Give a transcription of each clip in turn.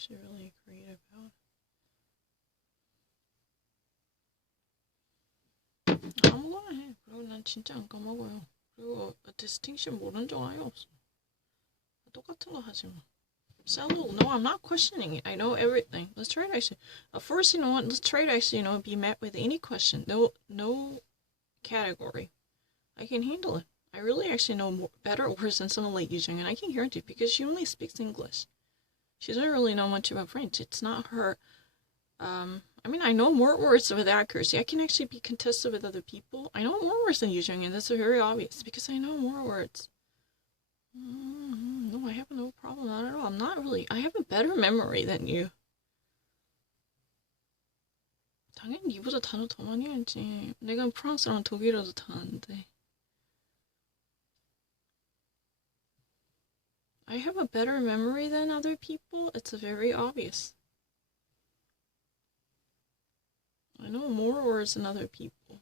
actually really creative about. 아무거나 해. 그리고 난 진짜 안 까먹어요. 그리고 distinction 모르는 적 아예 없어. 똑같은 거 하지 마. Self, no, I'm not questioning it. I know everything. Let's try it actually. First, you know what? Let's try it actually, be met with any question. No category. I can handle it. I really actually know better words than someone like Yu Jung, and I can guarantee because she only speaks English. She doesn't really know much about French. It's not her. I know more words with accuracy. I can actually be contested with other people. I know more words than Yu Jung, and that's very obvious because I know more words. No, I have no problem, not at all. I'm not really. I have a better memory than you. 당연히 니보다 단어 더 많이 알지. 내가 프랑스랑 독일어도 다 아는데. I have a better memory than other people. It's very obvious. I know more words than other people.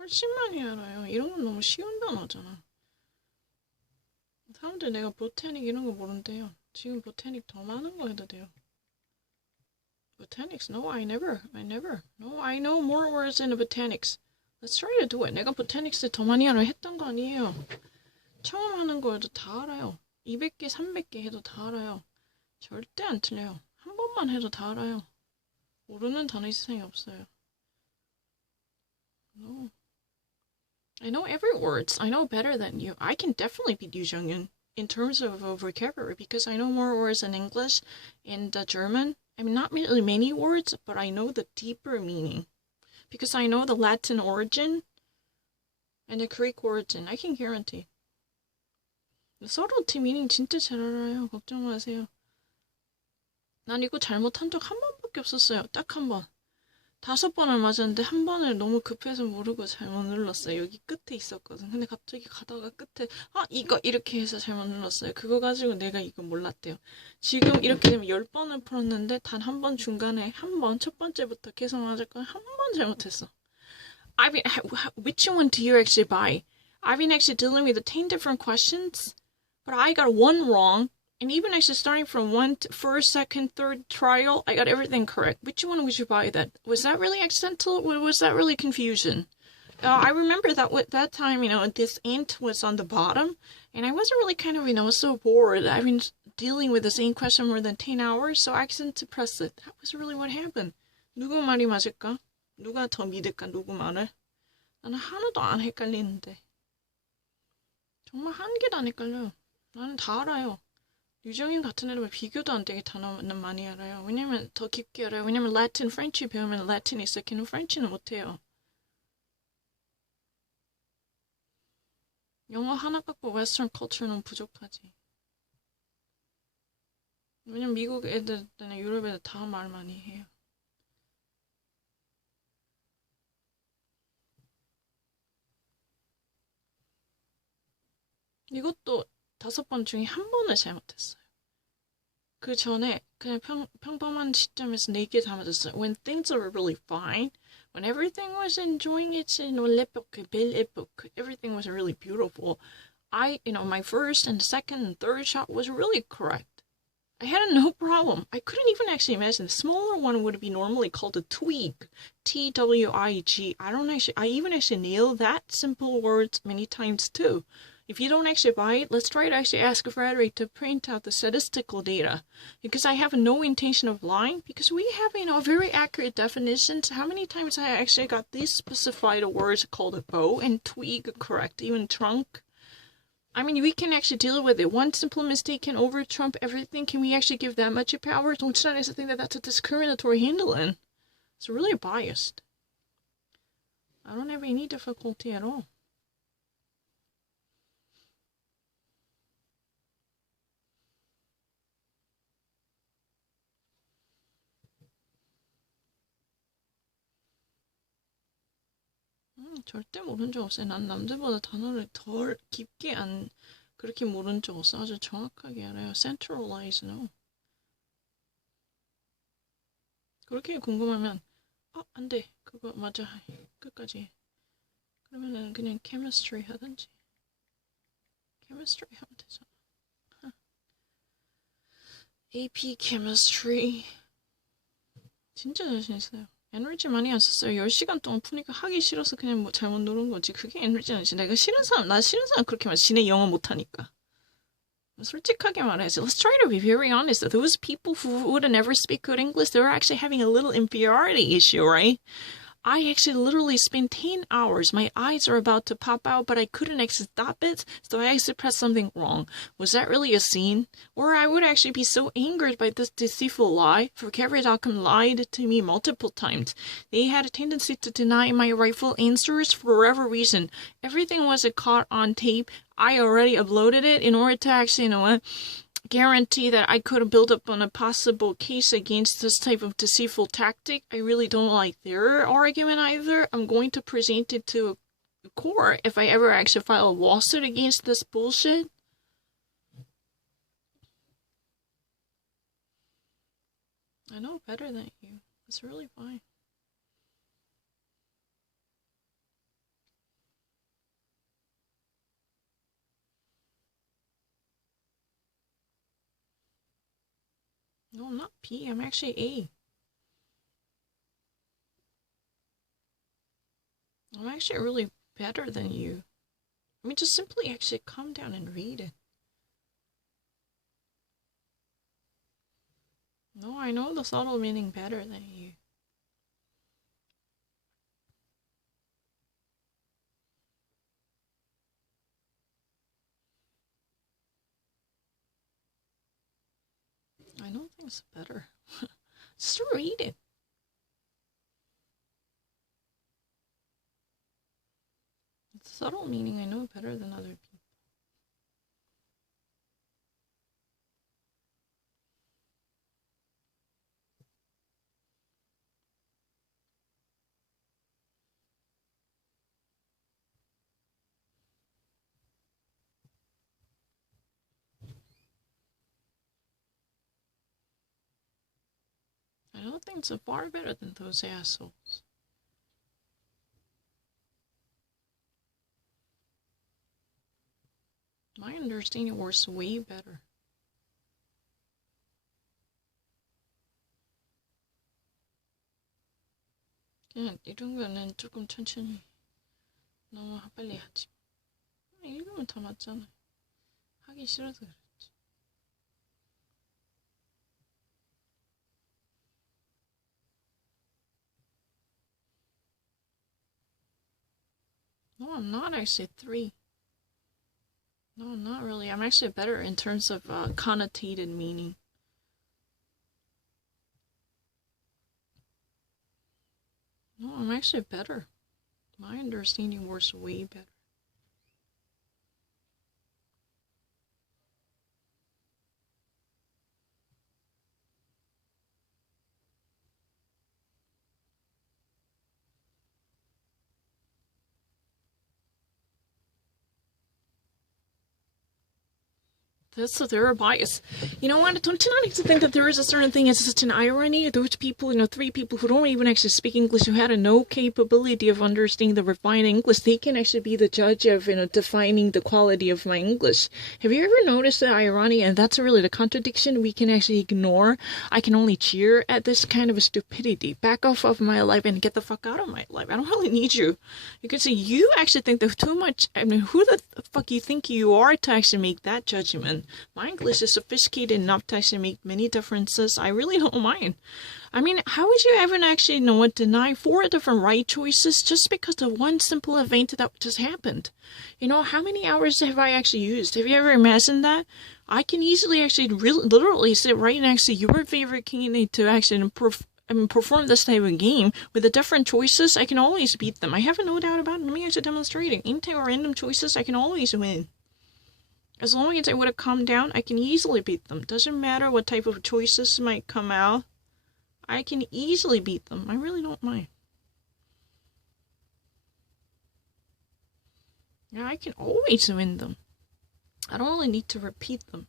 훨씬 많이 알아요. 이런 건 너무 쉬운 단어잖아. 사람들 내가 보타닉 이런 거 모른대요. 지금 보타닉 더 많은 거 해도 돼요. Botanics? No, I never. No, I know more words than the botanics. Let's try to do it. 내가 botanics 더 많이 알아 했던 거 아니에요. 처음 하는 거에도 다 알아요. 200개, 300개 해도 다 알아요. 절대 안 틀려요. 한 번만 해도 다 알아요. 모르는 단어 이 세상에 없어요. No. I know every word. I know better than you. I can definitely beat Yu Jung in terms of vocabulary because I know more words in English and German. I mean, not really many words, but I know the deeper meaning because I know the Latin origin and the Greek origin. I can guarantee. The subtlety meaning 진짜 잘 알아요. 걱정 마세요. 난 이거 잘못한 적 한 번밖에 없었어요. 딱 한 번. 5번을 맞았는데 한 번을 너무 급해서 모르고 잘못 눌렀어요. 여기 끝에 있었거든. 근데 갑자기 가다가 끝에 이거 이렇게 해서 잘못 눌렀어요. 그거 가지고 내가 이거 몰랐대요. 지금 이렇게 되면 10번을 풀었는데 단 한 번 중간에 한 번 첫 번째부터 계속 맞았거든. 한 번 잘못했어. Which one do you actually buy? I've been actually dealing with 10 different questions, but I got one wrong. And even actually starting from first, second, third trial, I got everything correct. Which one would you buy then? Was that really accidental or was that really confusion? I remember that at that time, this ant was on the bottom and I wasn't really kind of, so bored. I've been dealing with the same question more than 10 hours, so I accidentally pressed it. That was really what happened. 누구 말이 맞을까? 누가 더 믿을까? 누구 말을? 나는 하나도 안 헷갈리는데. 정말 한 개도 안 헷갈려요. 나는 다 알아요. 유정인 같은 애들 비교도 안 되게 단어는 많이 알아요. 왜냐면 더 깊게 알아요. 왜냐면 라틴, 프렌치 배우면 라틴이 있어. 걔는 프렌치는 못해요. 영어 하나 갖고 웨스턴 컬처는 부족하지. 왜냐면 미국 애들이나 유럽 애들 다 말 많이 해요. 이것도 5번 중에 한 번을 잘못했어요. 그 전에 그냥 평범한 시점에서 4개 다 맞았어요. When things were really fine, when everything was enjoying its l'époque, belle époque, everything was really beautiful. My first and second and third shot was really correct. I had no problem. I couldn't even actually imagine. The smaller one would be normally called a twig. Twig. I even actually nailed that simple words many times too. If you don't actually buy it, let's try to actually ask Frederick to print out the statistical data. Because I have no intention of lying. Because we have, very accurate definitions. How many times I actually got these specified words called a bow and twig correct, even trunk. We can actually deal with it. One simple mistake can over-trump everything. Can we actually give that much power? Don't try to think that that's a discriminatory handling. It's really biased. I don't have any difficulty at all. 절대 모른 적 없어요. 난 남들보다 단어를 덜 깊게 그렇게 모른 적 없어. 아주 정확하게 알아요. Centralize, no. 그렇게 궁금하면 안 돼. 그거 맞아. 끝까지. 그러면은 그냥 chemistry 하든지. chemistry 하면 되잖아. AP chemistry. 진짜 자신 있어요. 에너지 많이 안 썼어요. 10시간 동안 푸니까 하기 싫어서 그냥 뭐 잘못 누른 거지. 그게 에너지 아니지. 나 싫은 사람 그렇게 말. 지네 영어 못하니까. 솔직하게 말해야지. Let's try to be very honest. Those people who would never speak good English, they're actually having a little inferiority issue, right? I actually literally spent 10 hours. My eyes are about to pop out, but I couldn't actually stop it, so I actually pressed something wrong. Was that really a scene? Or I would actually be so angered by this deceitful lie, for Cabaret.com lied to me multiple times. They had a tendency to deny my rightful answers for whatever reason. Everything was caught on tape. I already uploaded it in order to actually, guarantee that I could build up on a possible case against this type of deceitful tactic. I really don't like their argument either. I'm going to present it to a court if I ever actually file a lawsuit against this bullshit. I know better than you. It's really fine. No, I'm not P. I'm actually A. I'm actually really better than you. I mean, just simply actually calm down and read it. No, I know the subtle meaning better than you. I know things better. Just read it. The subtle meaning I know better than other people. I know things are far better than those assholes. My understanding works way better. 그냥 이런 거는 조금 천천히 너무 빨리 하지. 읽으면 다 맞잖아. 하기 싫어서 그랬지. No, I'm not actually 3. No, not really. I'm actually better in terms of connotated meaning. No, I'm actually better. My understanding works way better. That's their bias. You know what? Don't you not need to think that there is a certain thing as such an irony? Those people, 3 people who don't even actually speak English, who had no capability of understanding the refined English, they can actually be the judge of, defining the quality of my English. Have you ever noticed the irony? And that's really the contradiction we can actually ignore. I can only cheer at this kind of stupidity. Back off of my life and get the fuck out of my life. I don't really need you. You can see you actually think there's too much. I mean, who the fuck you think you are to actually make that judgment? My English is sophisticated enough to actually make many differences. I really don't mind. I mean, how would you ever actually deny 4 different right choices just because of one simple event that just happened? How many hours have I actually used? Have you ever imagined that? I can easily actually literally sit right next to your favorite candidate to actually perform this type of game with the different choices. I can always beat them. I have no doubt about it. Let me actually demonstrate it. Anytime random choices, I can always win. As long as I would have calmed down, I can easily beat them. Doesn't matter what type of choices might come out. I can easily beat them. I really don't mind. Yeah, I can always win them. I don't really need to repeat them.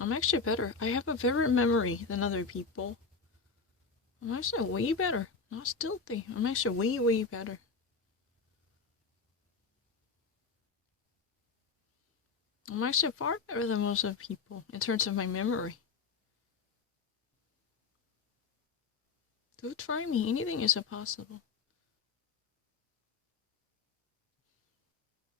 I'm actually better. I have a better memory than other people. I'm actually way better. Not stealthy. I'm actually way, way better. I'm actually far better than most of people in terms of my memory. Do try me. Anything is possible.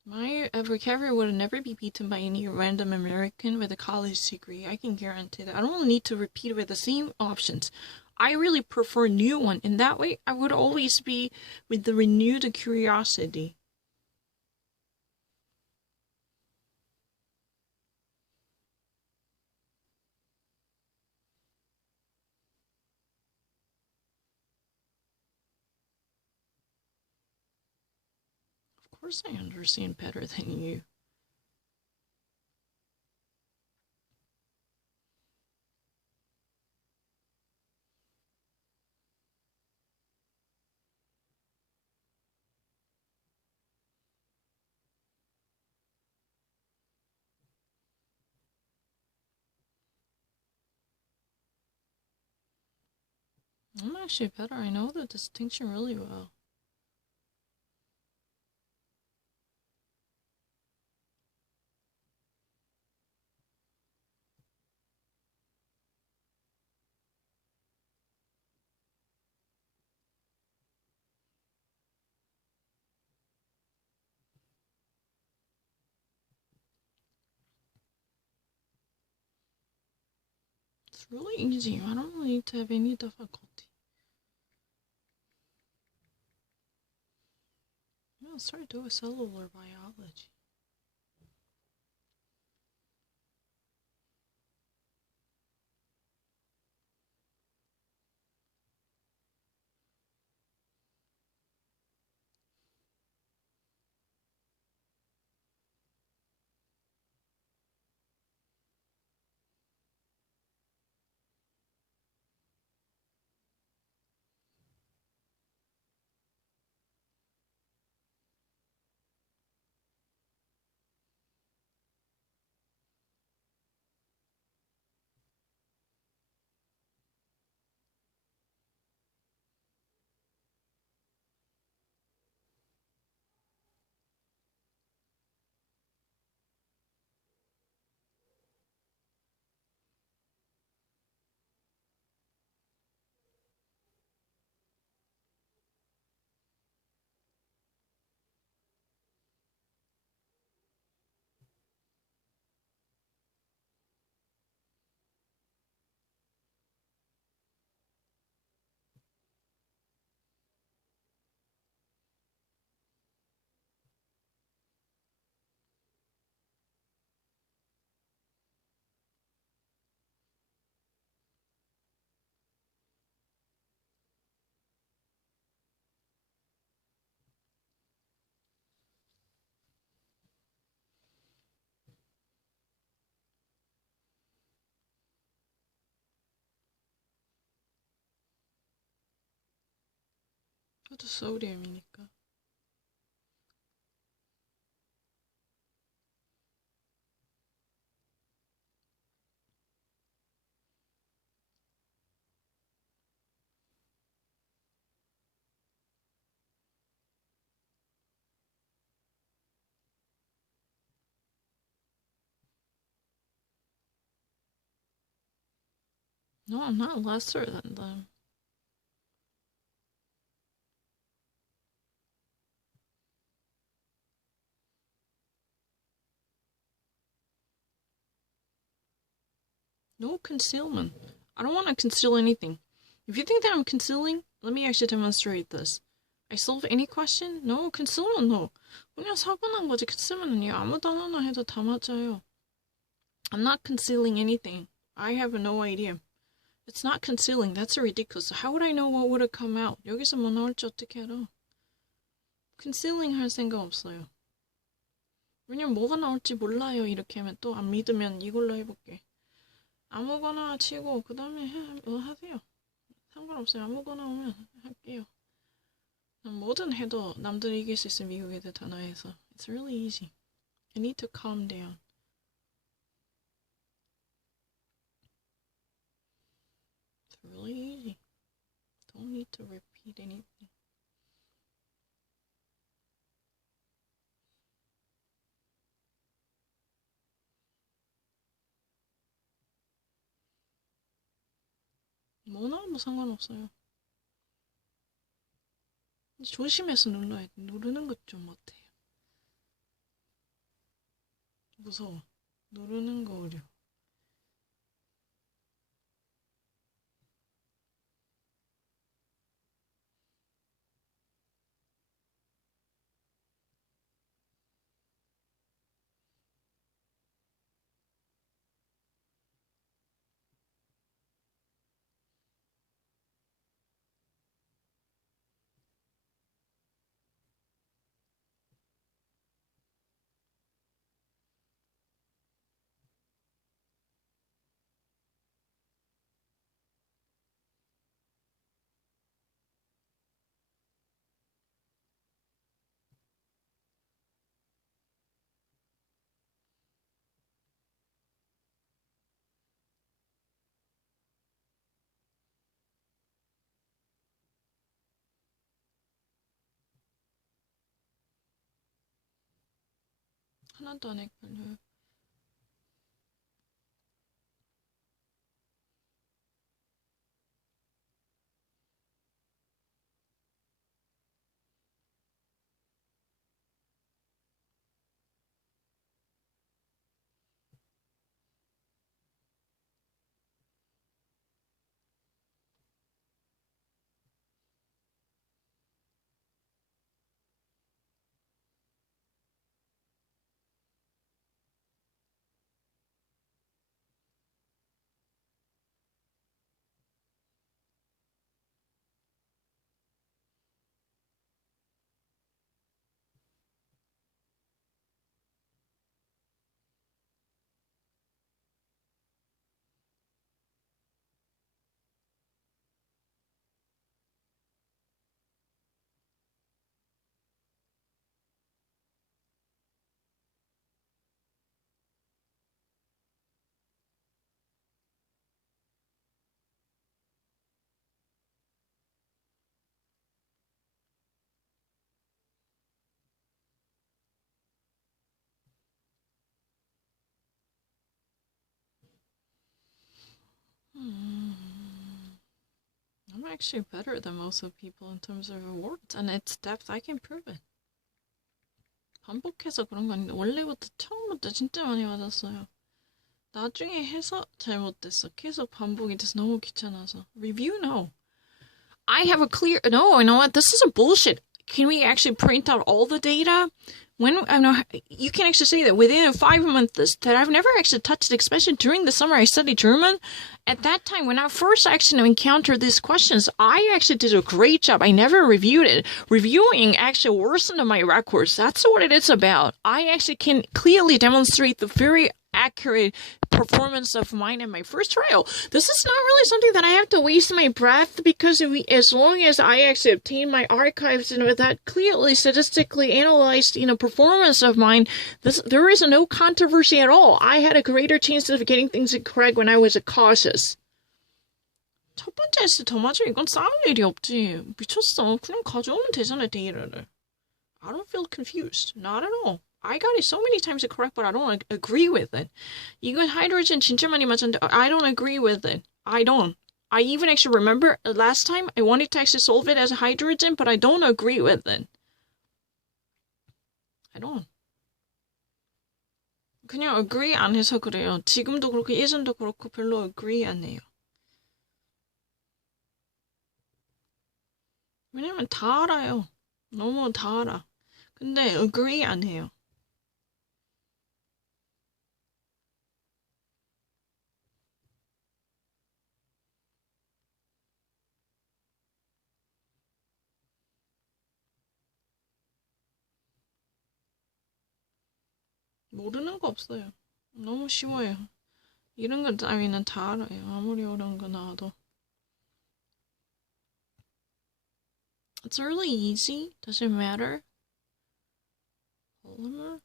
My vocabulary would never be beaten by any random American with a college degree. I can guarantee that. I don't need to repeat with the same options. I really prefer new one. In that way, I would always be with the renewed curiosity. Of course I understand better than you. I'm actually better. I know the distinction really well. It's really easy. I don't need to have any difficulty. Let's try to do a cellular biology. 그것도 소디움이니까. No, I'm not lesser than them. No concealment. I don't want to conceal anything. If you think that I'm concealing, let me actually demonstrate this. I solve any question? No, concealment no. 그냥 사고 난 거지. concealment은요. 아무 단어나 해도 다 맞아요. I'm not concealing anything. I have no idea. It's not concealing. That's ridiculous. How would I know what would have come out? 여기서 뭐 나올지 어떻게 알아? concealing 할 생각 없어요. 왜냐면 뭐가 나올지 몰라요. 이렇게 하면 또 안 믿으면 이걸로 해볼게. 아무거나 치고 그 다음에 뭐 하세요. 상관없어요. 아무거나 오면 할게요. 뭐든 해도 남들이 이길 수 있어. 미국 애들 단어에서. It's really easy. I need to calm down. It's really easy. Don't need need to repeat anything. 뭐 나와도 상관없어요. 조심해서 눌러야 돼. 누르는 것 좀 못해요. 무서워. 누르는 거 어려워. 하나도 안 헷갈려요. I'm actually better than most of people in terms of awards, and its depth, I can prove it. 반복해서 그런 거 아닌데 원래부터 처음부터 진짜 많이 맞았어요. 나중에 해서 잘못됐어. 계속 반복이 돼서 너무 귀찮아서. Review? No. I have a clear... No, you know what? This is a bullshit. Can we actually print out all the data? When I know you can actually say that within 5 months that I've never actually touched it, especially during the summer I studied German. At that time, when I first actually encountered these questions, I actually did a great job. I never reviewed it. Reviewing actually worsened my records. That's what it is about. I actually can clearly demonstrate the very accurate performance of mine in my first trial. This is not really something that I have to waste my breath because as long as I actually obtain my archives and with that clearly statistically analyzed, performance of mine, there is no controversy at all. I had a greater chance of getting things correct when I was cautious. 첫 번째 에세 더 맞아. 이건 싸울 일이 없지. 미쳤어. 그냥 가져오면 되잖아, 데이터를. I don't feel confused. Not at all. I got it so many times correct, but I don't agree with it. 이건 hydrogen 진짜 많이 맞았는데 I don't agree with it. I don't. I even actually remember last time I wanted to actually solve it as a hydrogen, but I don't agree with it. I don't. 그냥 agree 안 해서 그래요. 지금도 그렇고 예전도 그렇고 별로 agree 안 해요. 왜냐면 다 알아요. 너무 다 알아. 근데 agree 안 해요. 모르는 거 없어요. 너무 쉬워요. 이런 거 따위는 다 알아요. 아무리 어려운 거 나와도. It's really easy. Does it matter? Polymer?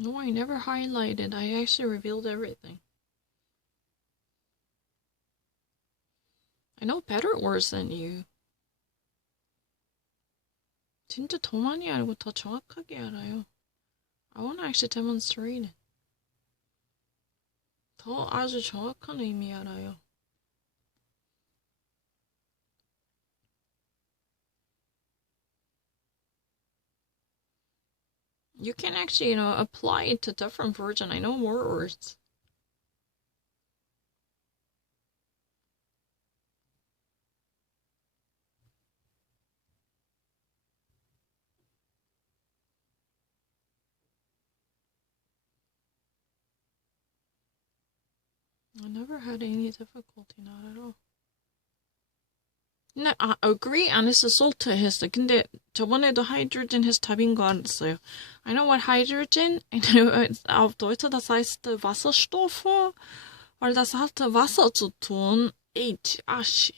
No, I never highlighted. I actually revealed everything. I know better words than you. 진짜 더 많이 알고 더 정확하게 알아요. I want to actually demonstrate it. 더 아주 정확한 의미 알아요. You can actually, apply it to different versions. I know more words. I never had any difficulty, not at all. 근데 agree 안 했어, salt 했어. 근데 저번에도 hydrogen 해서 답인 거 알았어요. I know what hydrogen, I know auf Deutsch das heißt Wasserstoff, weil das hat Wasser zu tun. H, 아씨.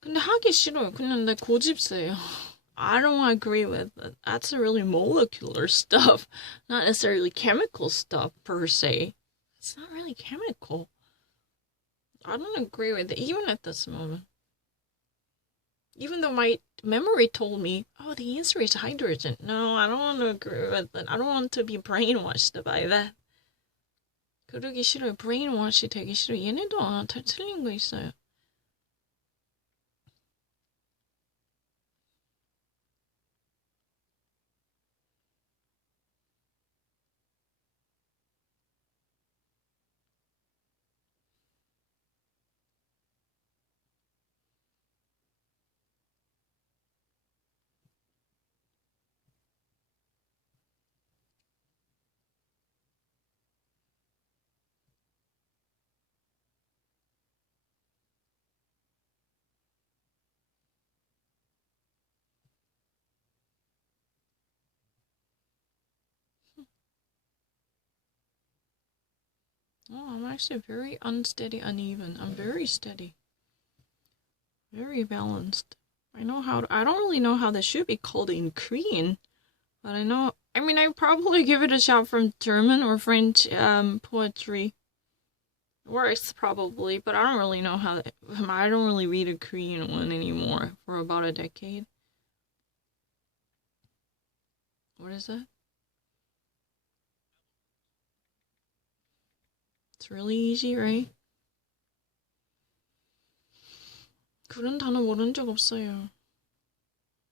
근데 하기 싫어요. 그냥 내 고집세요. I don't agree with it. That's really molecular stuff, not necessarily chemical stuff per se. It's not really chemical. I don't agree with it, even at this moment. Even though my memory told me, oh, the answer is hydrogen. No, I don't want to agree with it. I don't want to be brainwashed by that. 그러기 싫어요. brainwash 되기 싫어요. 얘네도 다 틀린 거 있어요. Oh, I'm actually very unsteady, uneven. I'm very steady. Very balanced. I don't really know how this should be called in Korean, but I probably give it a shot from German or French poetry. Works probably, but I don't really know how. I don't really read a Korean one anymore for about a decade. What is that? It's really easy, right? 그런 단어 모른 적 없어요.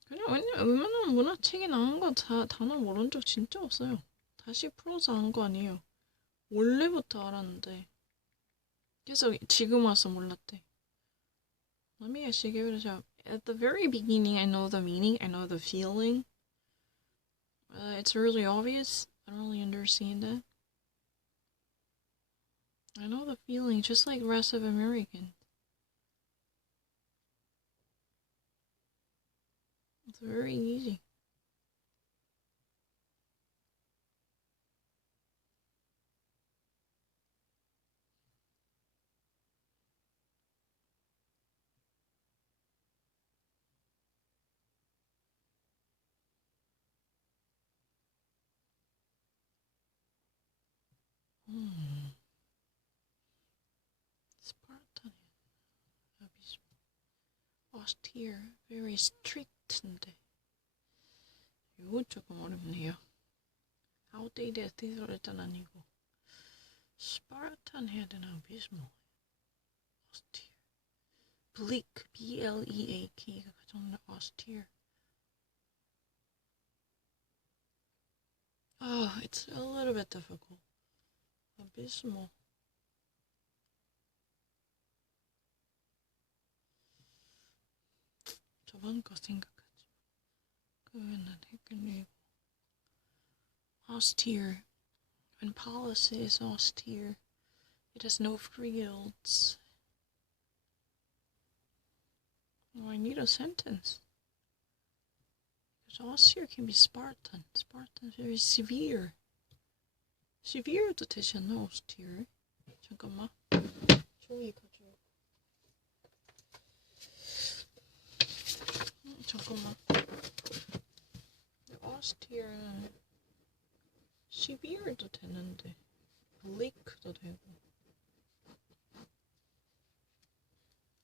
그냥 웬만한 문화책에 나온 거 단어 모른 적 진짜 없어요. 다시 풀어서 한 거 아니에요. 원래부터 알았는데 계속 지금 와서 몰랐대. Let me actually give it a shot. At the very beginning, I know the meaning, I know the feeling. It's really obvious. I don't really understand that. I know the feeling, just like the rest of Americans. It's very easy. Spartan. Austere. Very strict인데. 이거 조금 어렵네요. Outdated theoreten 아니고. Spartan 해야 되나? abysmal. Austere. Bleak. B-L-E-A-K가 가장 austere. Oh, it's a little bit difficult. Abysmal. 저번 거 생각하지. 그거는 헷갈리고. Austere. When policy is austere, it has no frills. Oh, I need a sentence. Because austere can be Spartan. Spartan is very severe. Severe도 되지 않나, austere? 잠깐만. 종이 가져. 잠깐만. austere. severe도 되는데 bleak도 되고.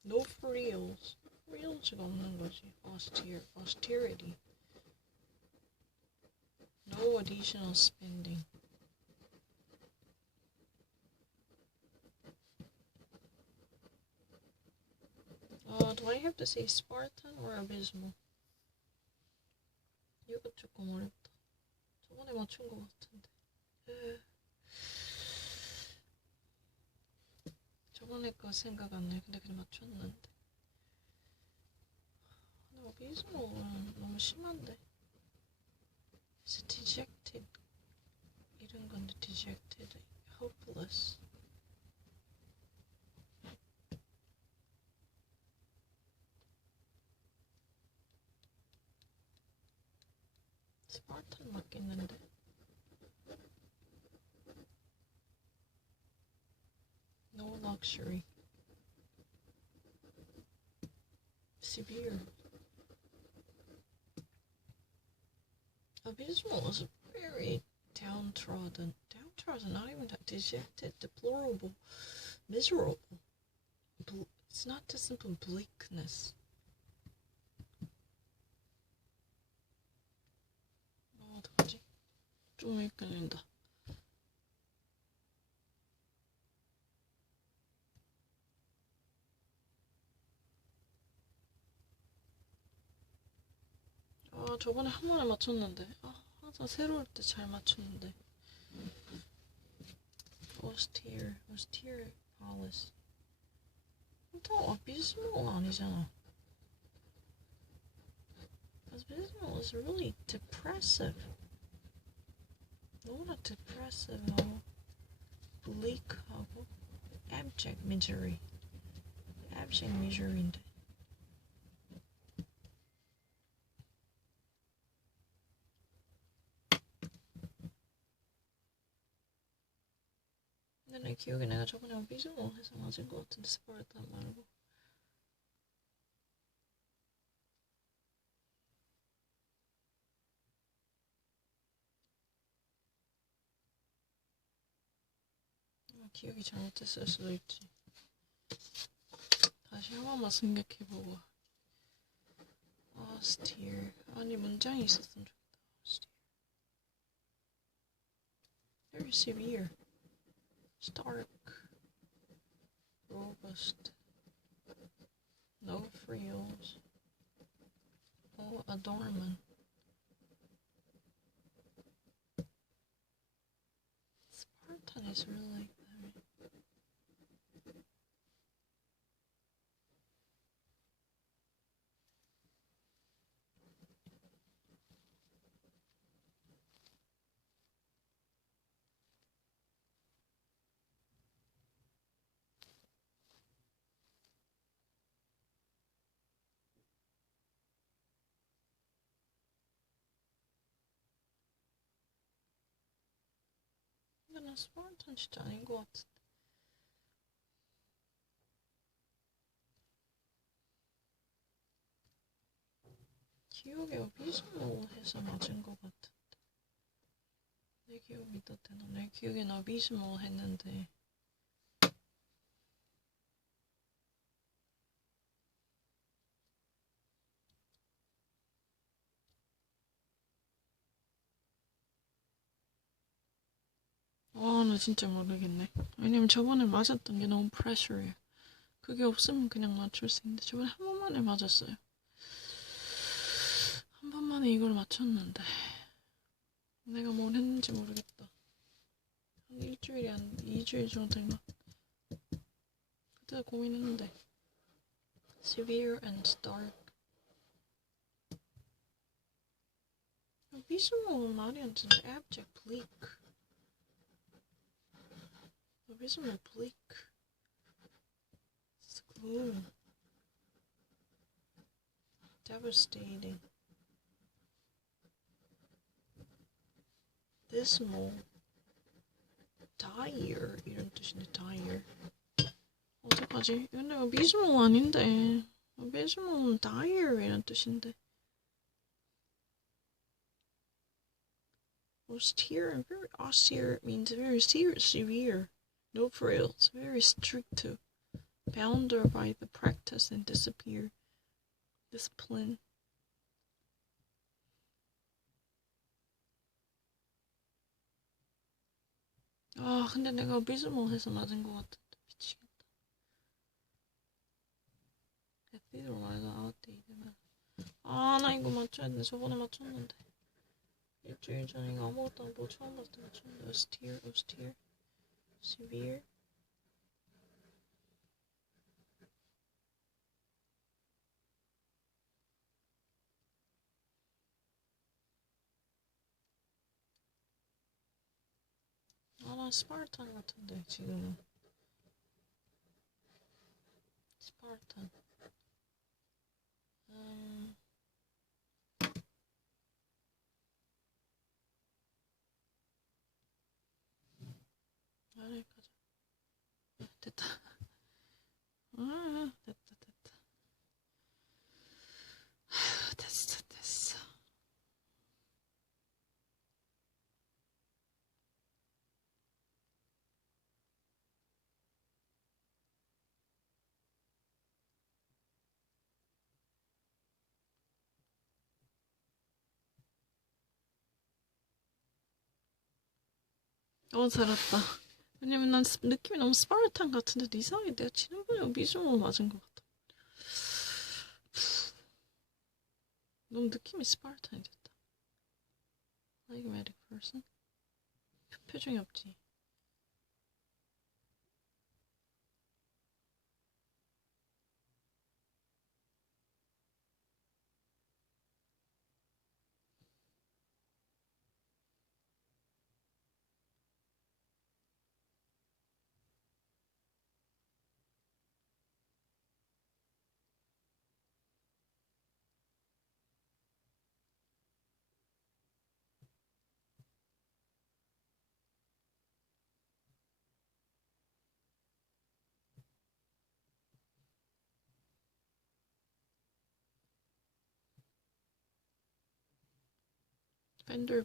No frills. frills가 없는 거지. austerity. No additional spending. Do I have to say Spartan or abysmal? 이거 조금 어렵다. 저번에 맞춘 것 같은데. 저번에 거 생각 안 나요. 근데 그냥 맞췄는데. 근데 abysmal은 너무 심한데. It's dejected. 이런 건데 dejected. hopeless. 스파르탄 맞겠는데? No luxury. Severe. Abysmal is very downtrodden. Downtrodden, not even that. Dejected, deplorable, miserable. It's not just simple bleakness. 어떡하지? 좀 헷갈린다. 저번에 한 번에 맞췄는데. 항상 새로울 때 잘 맞췄는데. austere policy. 또 abysmal 아니잖아. Abysmal is really depressive. 너무나 depressive하고 bleak하고 abject misery. abject misery인데. 근데 내 기억에 내가 저번에 abysmal 해서 맞은 것 같은데 스파르탄 말고. 기억이 잘못됐을 수도 있지. 다시 한 번만 생각해보고. austere. 아니 문장이 있었으면 좋겠다. austere. Very severe. stark. robust. No frills. No adornment. Spartan is really 근데 난 스파르탄 진짜 아닌 것 같은데. 기억에 abysmal 해서 맞은 것 같은데. 내 기억 믿어도 되나? 내 기억엔 abysmal 했는데. 나 진짜 모르겠네. 왜냐면 저번에 맞았던 게 너무 pressure예요. 그게 없으면 그냥 맞출 수 있는데 저번에 한 번만에 맞았어요. 한 번만에 이걸 맞췄는데 내가 뭘 했는지 모르겠다. 한 일주일이 안 2주일 정도 된가? 그때 고민했는데. severe and stark. abysmal 말이 안 되는데 abject, bleak. abysmal, bleak. gloom. devastating. dismal. dire 이런 뜻인데 dire. 어떡하지? 근데 abysmal 아닌데. abysmal은 dire 이런 뜻인데. Austere and very austere means very serious, severe. No frills, very strict, bound by the practice and discipline. 아, 근데 내가 비스몰해서 맞은 것 같은데 미치겠다. 에피드로 말가 아웃데이트만. 아, 나 이거 맞춰야 돼. 저번에 맞췄는데. 일주일 전에 이거 아무것도 안 보고 처음 봤을 때 맞췄는데. austere, severe. 아, 나 스파르탄 같은데 지금은. 스파르탄. 아래 가자. 됐다. 아, 됐다. 됐어. 살았다. 왜냐면 난 느낌이 너무 스파르탄 같은데 이상하게 내가 지난번에 미술로 맞은 것 같아. 너무 느낌이 스파르탄이 됐다. Phlegmatic person? 표정이 없지.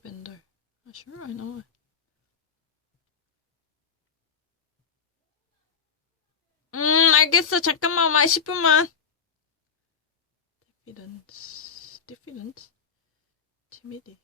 Bender. Sure, I know it. 알겠어. 잠깐만, 10분만. Diffidence. Timidity.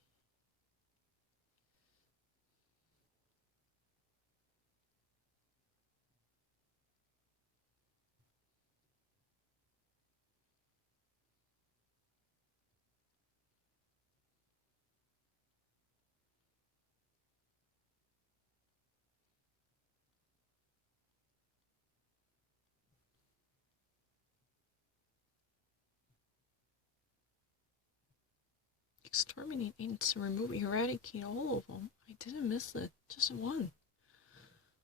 Exterminate ants, remove, eradicate all of them. I didn't miss it. Just one.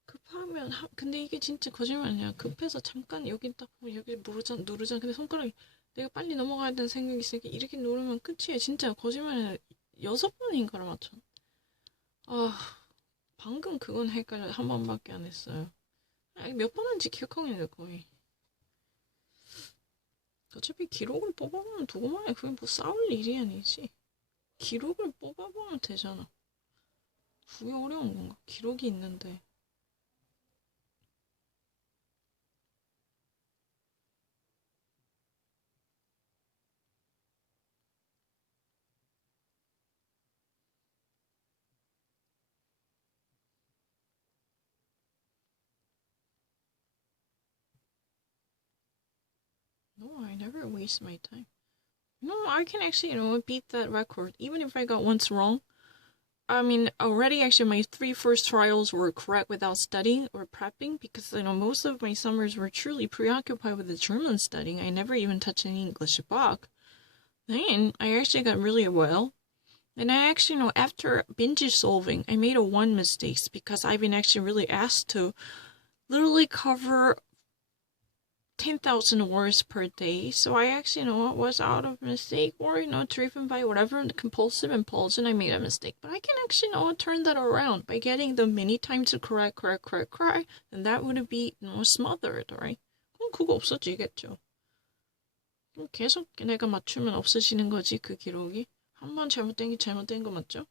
급하면 근데 이게 진짜 거짓말이야. 급해서 잠깐 여기 딱 보면 여기 누르잖아. 근데 손가락이 내가 빨리 넘어가야 되는 생각이 있으니까 이렇게 누르면 끝이에요. 진짜 거짓말이야. 6번인가를 맞춰. 방금 그건 헷갈려. 한 번밖에 안 했어요. 몇 번 한지 기억하고 있는데 거의. 어차피 기록을 뽑아보면 두고 말해. 그게 뭐 싸울 일이 아니지. 기록을 뽑아보면 되잖아. 그게 어려운 건가? 기록이 있는데. No, I never waste my time. No, I can actually, beat that record. Even if I got once wrong. I mean, already actually my 3 first trials were correct without studying or prepping because, most of my summers were truly preoccupied with the German studying. I never even touched any English book. Then I actually got really well. And I actually, after binge solving, I made 1 mistake because I've been actually really asked to literally cover 10,000 words per day. So I actually, was out of mistake or, driven by whatever compulsive impulsion, I made a mistake. But I can actually, turn that around by getting them many times to correct. And that would be, smothered, right? 그럼 그거 없어지겠죠. 그럼 계속 내가 맞추면 없어지는 거지, 그 기록이. 한 번 잘못된 거 맞죠?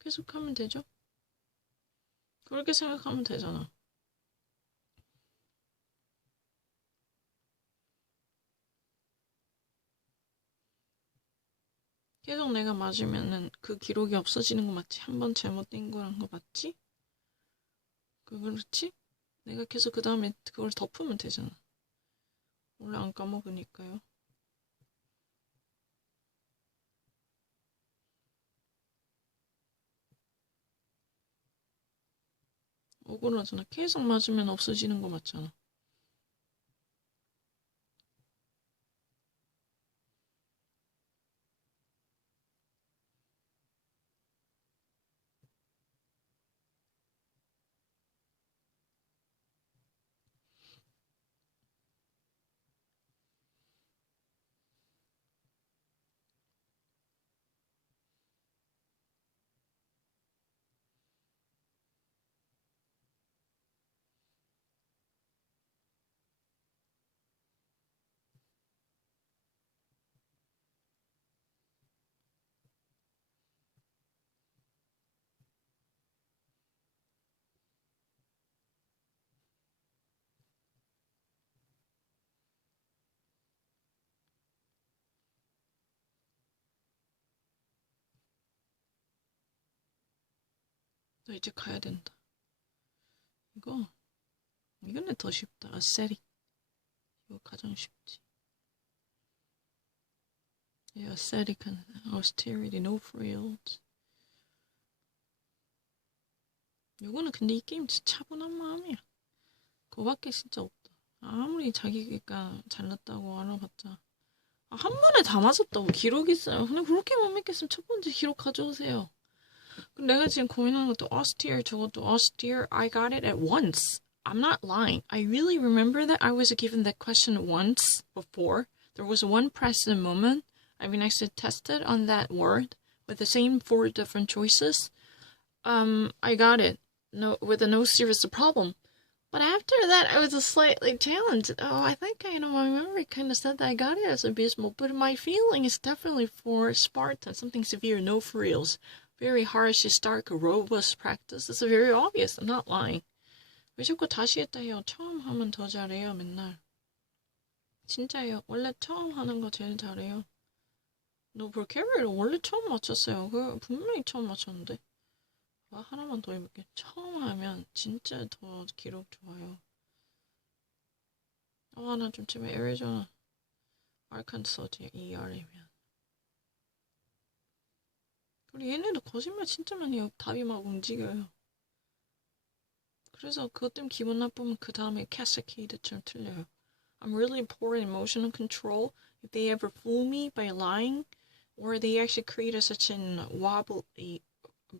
계속 하면 되죠? 그렇게 생각하면 되잖아. 계속 내가 맞으면은 그 기록이 없어지는 거 맞지? 한 번 잘못된 거란 거 맞지? 그렇지? 내가 계속 그 다음에 그걸 덮으면 되잖아. 원래 안 까먹으니까요. 억울하잖아. 계속 맞으면 없어지는 거 맞잖아. 너 이제 가야 된다. 이거는 더 쉽다. aesthetic. 이거 가장 쉽지. aesthetic and austerity, no frills. 이거는 근데 이 게임 진짜 차분한 마음이야. 그거밖에 진짜 없다. 아무리 자기가 잘났다고 알아봤자 한 번에 다 맞았다고 기록 있어요. 근데 그렇게 못 믿겠으면 첫 번째 기록 가져오세요. 내가 지금 고민하는 것도 austere, 저것도 austere. I got it at once. I'm not lying. I really remember that I was given that question once before. There was one present moment. I've been actually tested on that word with the same 4 different choices. I got it. No, with no serious problem. But after that, I was slightly challenged. Oh, I think, my memory kind of said that I got it as abysmal, but my feeling is definitely for Spartan, something severe, no frills. Very harsh, stark, robust practice. It's very obvious. I'm not lying. 왜 자꾸 다시 했다 해요? 처음 하면 더 잘해요, 맨날. 진짜예요. 원래 처음 하는 거 제일 잘해요. 너 볼케리를 원래 처음 맞췄어요. 분명히 처음 맞췄는데. 하나만 더 해볼게. 처음 하면 진짜 더 기록 좋아요. 나 좀 제발 애리조나, 아칸소스 ER이면. 그리고 얘네도 거짓말 진짜 많이 해요. 답이 막 움직여요. 그래서 그것 때문에 기분 나쁘면 그 다음에 캐스케이드처럼 틀려요. I'm really poor in emotional control. If they ever fool me by lying, or they actually create such an wobbly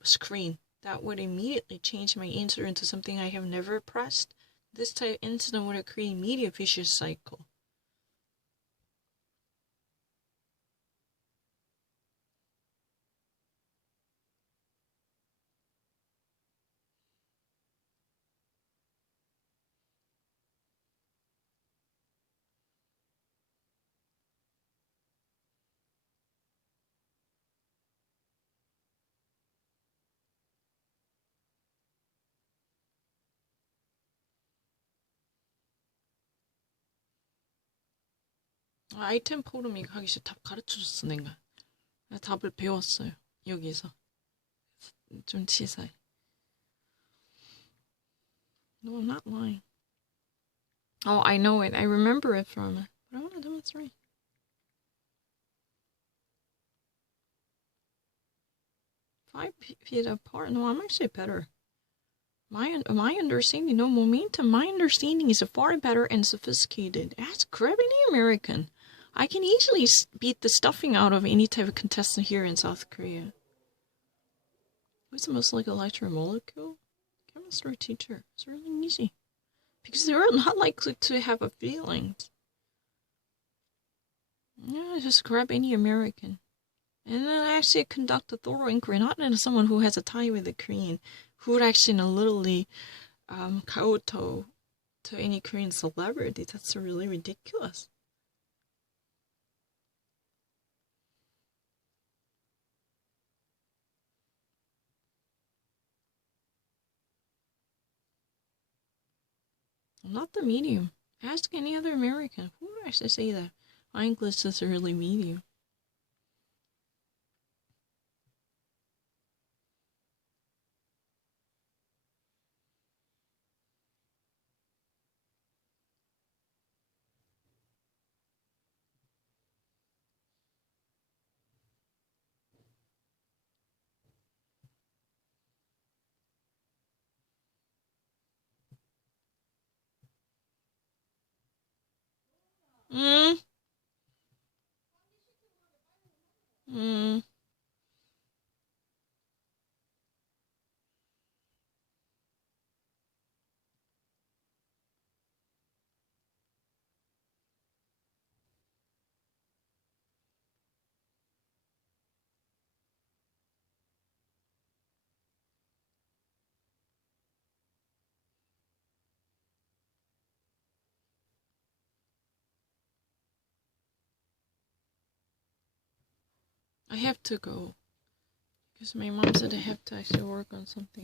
screen, that would immediately change my answer into something I have never pressed. This type of incident would create immediate vicious cycle. 아이템 포럼이 하기 싫어. 답 가르쳐줬어, 내가. 답을 배웠어요. 여기서. 좀 치사해. No, I'm not lying. Oh, I know it. I remember it from... But I want to demonstrate. Five feet apart? No, I'm actually better. My understanding, no momentum. My understanding is far better and sophisticated. Ask grab any American. I can easily beat the stuffing out of any type of contestant here in South Korea. Who's the most like electromolecule? Chemistry teacher. It's really easy. Because they're not likely to have a feeling. Yeah, just grab any American. And then actually conduct a thorough inquiry, not into someone who has a tie with the Korean, who would actually literally kowtow to any Korean celebrity. That's really ridiculous. Not the medium. Ask any other American. Who has to say that? My English is really medium. Mm. Mm. I have to go because my mom said I have to actually work on something.